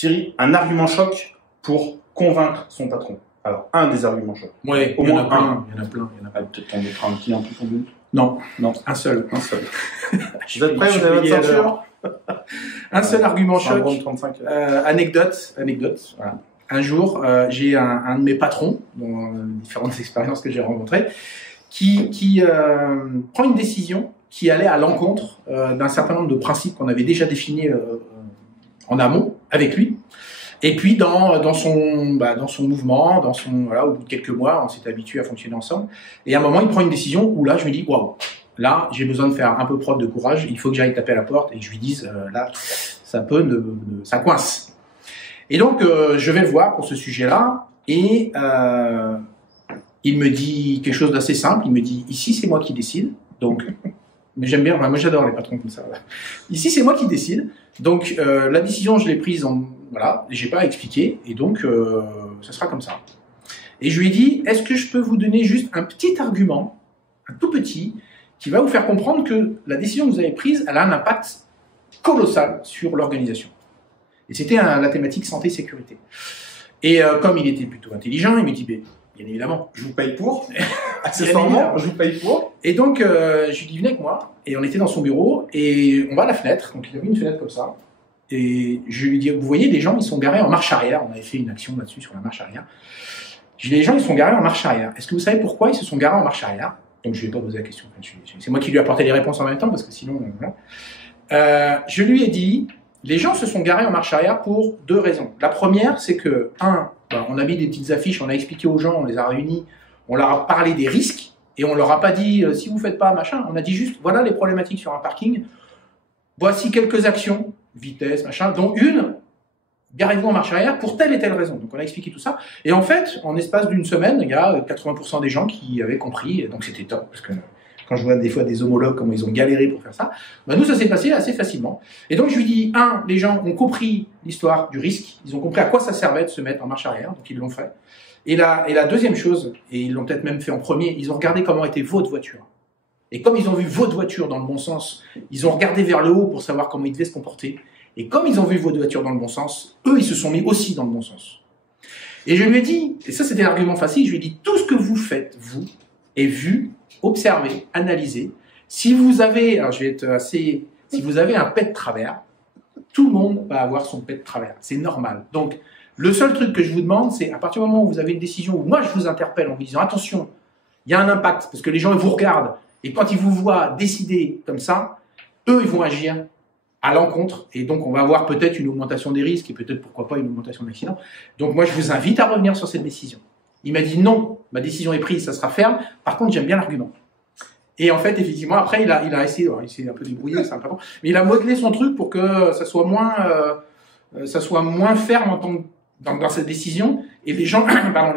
Thierry, un argument choc pour convaincre son patron. Alors, un des arguments chocs. Ouais, au moins un. Il y en a plein. Peut-être qu'on mettra un petit en plus en but. Non, non, un seul. Vous êtes prêts? Vous avez votre ceinture? Un seul argument choc. 35. Anecdote. Voilà. Un jour, j'ai un de mes patrons, dans différentes expériences que j'ai rencontrées, qui prend une décision qui allait à l'encontre d'un certain nombre de principes qu'on avait déjà définis en amont avec lui. Et puis dans son mouvement, voilà, au bout de quelques mois, on s'est habitué à fonctionner ensemble. Et à un moment, il prend une décision où là, je me dis waouh, là, j'ai besoin de faire un peu preuve de courage. Il faut que j'aille taper à la porte et que je lui dise là, ça coince. Et donc, je vais le voir pour ce sujet-là et il me dit quelque chose d'assez simple. Il me dit ici, c'est moi qui décide. Donc, mais j'aime bien. Moi, j'adore les patrons comme ça. Voilà. Ici, c'est moi qui décide. Donc, la décision, je l'ai prise voilà, j'ai pas à expliquer, et donc ça sera comme ça. Et je lui ai dit, est-ce que je peux vous donner juste un petit argument, un tout petit, qui va vous faire comprendre que la décision que vous avez prise, elle a un impact colossal sur l'organisation. Et c'était la thématique santé-sécurité. Et comme il était plutôt intelligent, il me dit, bien évidemment, je vous paye pour. Accessoirement, je vous paye pour. Et donc, je lui dis, venez avec moi, et on était dans son bureau, et on va à la fenêtre, donc il avait une fenêtre comme ça. Et je lui dis, vous voyez, les gens, ils sont garés en marche arrière. On avait fait une action là-dessus sur la marche arrière. Je lui dis, les gens, ils sont garés en marche arrière. Est-ce que vous savez pourquoi ils se sont garés en marche arrière? Donc, je ne lui ai pas posé la question. C'est moi qui lui ai apporté les réponses en même temps, parce que sinon, voilà. Je lui ai dit, les gens se sont garés en marche arrière pour deux raisons. La première, c'est que, on a mis des petites affiches, on a expliqué aux gens, on les a réunis, on leur a parlé des risques, et on leur a pas dit, si vous faites pas, machin. On a dit juste, voilà les problématiques sur un parking. Voici quelques actions, vitesse, machin, dont une, garez-vous en marche arrière pour telle et telle raison. Donc on a expliqué tout ça. Et en fait, en espace d'une semaine, il y a 80% des gens qui avaient compris. Donc c'était top, parce que quand je vois des fois des homologues, comment ils ont galéré pour faire ça, nous, ça s'est passé assez facilement. Et donc je lui dis, les gens ont compris l'histoire du risque, ils ont compris à quoi ça servait de se mettre en marche arrière, donc ils l'ont fait. Et la deuxième chose, et ils l'ont peut-être même fait en premier, ils ont regardé comment était votre voiture. Et comme ils ont vu votre voiture dans le bon sens, ils ont regardé vers le haut pour savoir comment ils devaient se comporter. Et comme ils ont vu votre voiture dans le bon sens, eux, ils se sont mis aussi dans le bon sens. Et je lui ai dit, et ça c'était l'argument facile, je lui ai dit, tout ce que vous faites, vous, est vu, observé, analysé. Si vous avez, alors je vais être assez, si vous avez un pet de travers, tout le monde va avoir son pet de travers. C'est normal. Donc, le seul truc que je vous demande, c'est à partir du moment où vous avez une décision, où moi je vous interpelle en vous disant, attention, il y a un impact, parce que les gens ils vous regardent, et quand ils vous voient décider comme ça, eux, ils vont agir à l'encontre. Et donc, on va avoir peut-être une augmentation des risques et peut-être, pourquoi pas, une augmentation d'accidents. Donc, moi, je vous invite à revenir sur cette décision. Il m'a dit non, ma décision est prise, ça sera ferme. Par contre, j'aime bien l'argument. Et en fait, effectivement, après, il a essayé, il s'est un peu débrouillé, c'est un peu long, mais il a modelé son truc pour que ça soit moins ferme dans cette décision. Et les gens,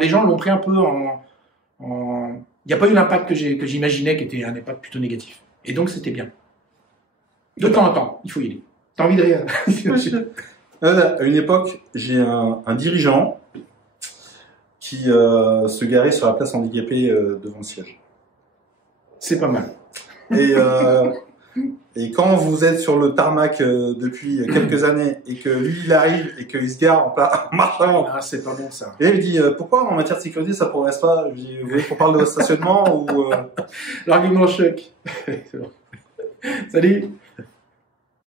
les gens l'ont pris un peu il n'y a pas eu l'impact que j'imaginais, qui était un impact plutôt négatif. Et donc, c'était bien. De temps en temps, il faut y aller. T'as envie de rire? À une époque, j'ai un dirigeant qui se garait sur la place handicapée devant le siège. C'est pas mal. Et quand vous êtes sur le tarmac depuis quelques années et que lui il arrive et qu'il se gare en marche avant, c'est pas bon ça. Et il dit pourquoi en matière de sécurité ça progresse pas? Je dis, vous voulez qu'on parle de stationnement ou l'argument choc. C'est bon. Salut.